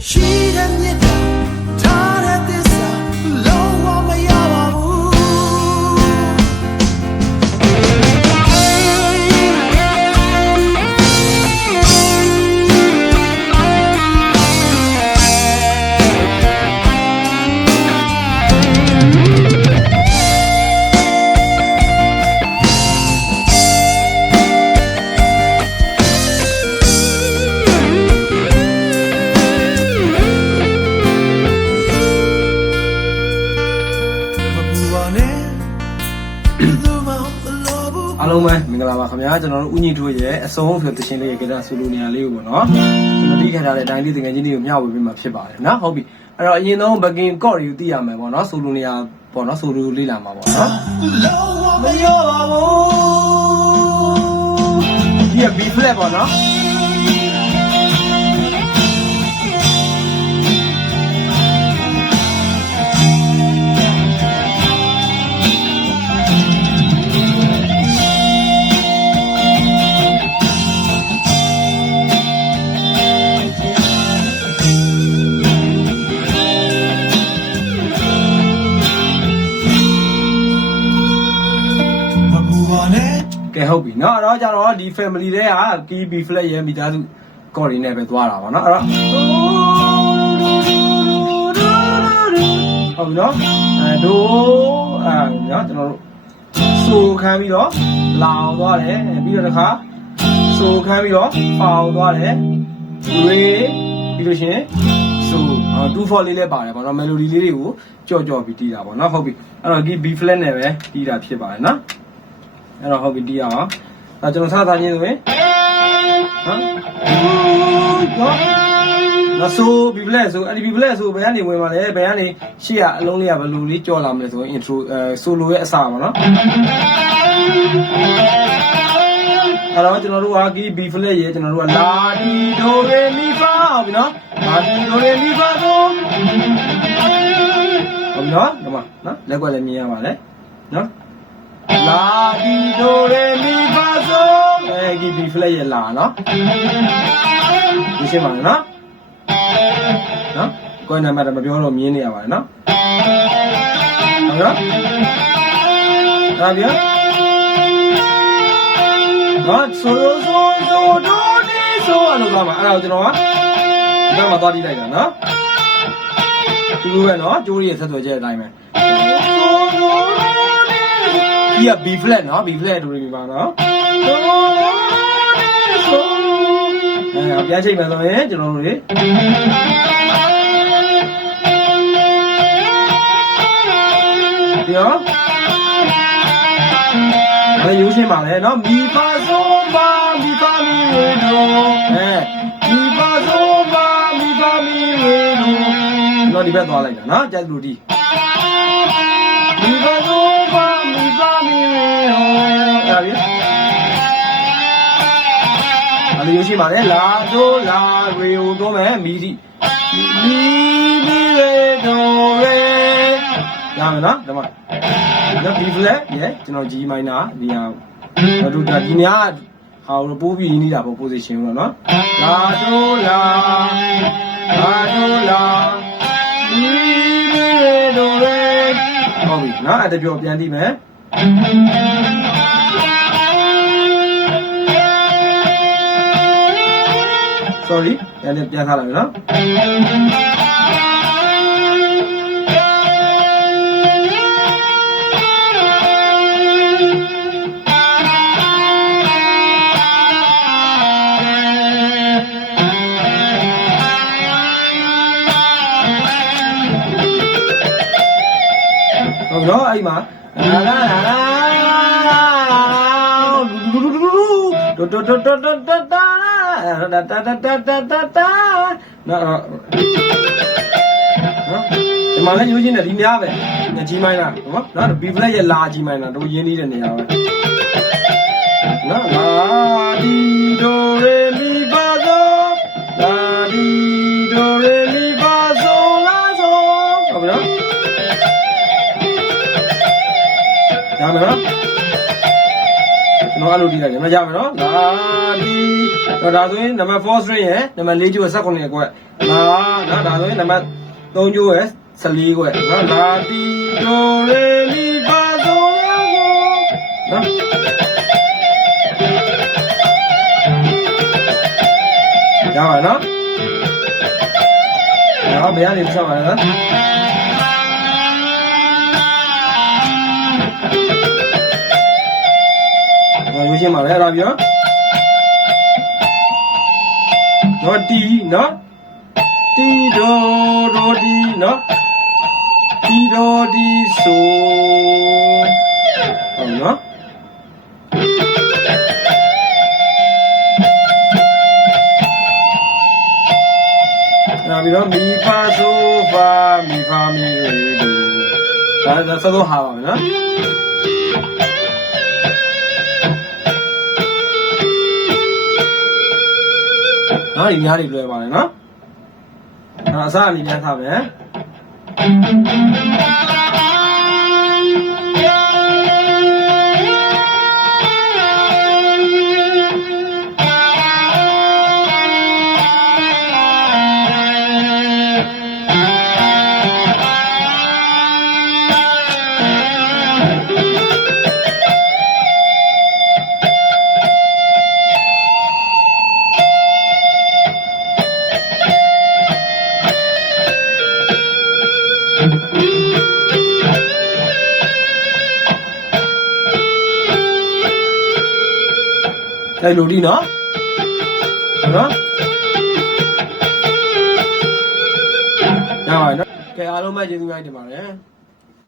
She အားလုံးပဲမင်္ဂလာပါခင်ဗျာကျွန်တော်တို့ဦးညီထွေးရဲ့အစုံဆိုတခြင်းလေးရဲ့ဂီတဆိုလိုနေရာလေးကိုပေါ့နော်ကျွန်တော်တိခတ်ထားတဲ့အတိုင်းလေးတကယ်ချင်းလေးကိုမျှဝေပေးမှာဖြစ်ပါတယ်နော်ဟုတ်ပြီအဲ့တော့အရင်ဆုံးဘကင်ကော့တွေကိုသိရမယ်ပေါ့နော်ဆိုလိုနေရာပေါ့နော်ဆိုလိုလေးလာမှာပေါ့နော်လုံးဝမရပါဘူးဒီက B flat ပေါ့နော် ဟုတ်ပြီเนาะအဲ့တော့ကြတော့ဒီ family တွေက key B flat ရဲ့မိသားစုကော်တွေနဲ့ပဲသွားတာပါเนาะအဲ့တော့ဟုတ်ပြီเนาะအဲဒိုအဲเนาะကျွန်တော်တို့ဆိုခံပြီးတော့လောင်သွားတယ်ပြီးတော့တစ်ခါဆိုခံပြီးတော့ပေါင်သွားတယ်ရေပြီးလို့ရှရင်ဆို2 4လေးလည်းပါတယ်ပေါ့เนาะ melody လေးတွေကိုကြော့ကြော့ပြီးတီးတာပေါ့เนาะဟုတ်ပြီအဲ့တော့ key B flat နဲ့ပဲတီးတာဖြစ်ပါတယ်เนาะ အဲ့တော့ဟုတ်ပြီတီးရအောင်အဲကျွန်တော်စသားချင်းဆိုရင်ဟမ်နော်နော်ဆိုဘီဘလက်ဆိုအဲ့ဒီဘီဘလက်ဆိုဘယ်ကနေဝင်มาလဲဘယ်ကနေရှေ့ကအလုံးလေးကဘယ်လိုလေးကြော်လာမလဲဆိုရင် intro အဲဆိုလိုရဲ့အစပါနော်အဲ့တော့ကျွန်တော်တို့ကဒီ B flat ရေကျွန်တော်တို့ကလာဒီဒိုရေမီဖာဟုတ်ပြီနော်လာဒီဒိုရေမီဖာဆိုဟုတ်ပြီနော်ဒီမှာနော်လက်ကွက်လည်းမြင်ရပါလေနော် လာဒီဒိုရေမီဖာဆိုအဲဒီ B flat ရဲ့လာနော်ဒီရှင်းပါနော်နော်ကိုယ်နံပါတ်တော့မပြောတော့မြင်နေရပါတယ်နော်ဟုတ်နော်အားပြနော်ဆိုဆိုဆိုဒိုဒီဆိုအဲ့လိုသွားမှာအဲ့ဒါကိုကျွန်တော်ကဒီဘက်မှာသွားတိလိုက်တာနော်ဒီလိုပဲနော်ကျိုးရဲ့ဆက်သွယ်ချက်အတိုင်းပဲ ဒီက B flat နော် B flat ဒိုရီမီပါနော်အဲပြန်ချိန်မယ်ဆိုရင်ကျွန်တော်တို့တွေဒီရောအဲယူရှင်းပါလေနော်မီဖာဆိုပါမီဖာမီဝေဒိုအဲမီဖာဆိုပါမီဖာမီဝေဒိုတော့ဒီဘက်သွားလိုက်တာနော်ကြက်လူဒီမီဖာဆိုပါမီဖာမီဝေ ဒိုအဲ့ဒါပြီအဲ့ဒီယူရှင်းပါလေလာဒိုလာရေဟိုတော့မယ်မီဒီမီမီဝေဒိုရေရမယ်နော်ဒီမှာနော် B flat ရေကျွန်တော် G minor ဒီဟာတို့ဒါဒီများဟာပိုးပြီးနေတာပေါ့ position ပေါ့နော်လာတို့လာလာတို့လာဒီမေတို့ရေဟုတ်ပြီနော်အဲ့ဒါပြောပြန်ကြည့်မယ် sorry ပြန်ပြန်ထားလိုက်မယ်နော် ဟုတ်နော်အဲ့ဒီမှာလာလာလာဒိုဒိုဒိုဒိုဒိုဒိုတာတာတာတာတာတာတာတာနော်နော်ဒီမှာလည်းယူချင်းတယ်ဒီများပဲညကြီးမိုင်းလားနော်နော် B flat ရဲ့လာကြီးမိုင်းလားတို့ရင်းနေတဲ့နေရာပဲနော်လာဒီဒိုရေ နော်နော်အဲ့လိုတီးလိုက်တယ်မကြမယ်နော်လာတီတော့ဒါဆိုရင်နံပါတ်4 string ရဲ့နံပါတ်4ကျိုးရဲ့19ရဲ့ကွက်လာနော်ဒါဆိုရင်နံပါတ်3ကျိုးရဲ့14ကွက်နော်လာတီဒိုရေမီဖာဆိုလာကိုနော်ရပါနော်နော်ဘယ်ကနေဆက်ပါလဲနော် ရွေးရှင်းပါလေအဲ့ဒါပြောနော်တီနော်တီဒိုဒိုဒီနော်တီဒိုဒီဆိုဟုတ်နော်နောက်ပြီးတော့မီဖာဆိုဖာမီဖာမီရေဒူဒါဒါစသောဟာပါမယ်နော် နော်ဒီများတွေလွယ်ပါတယ်နော်အဲ့ဒါအစအနေနဲ့ထားမယ် အဲ့လိုဒီနော်ဟုတ်နော်ရပါတယ်နော်ကဲအားလုံးပဲကျေးဇူးများတင်ပါတယ်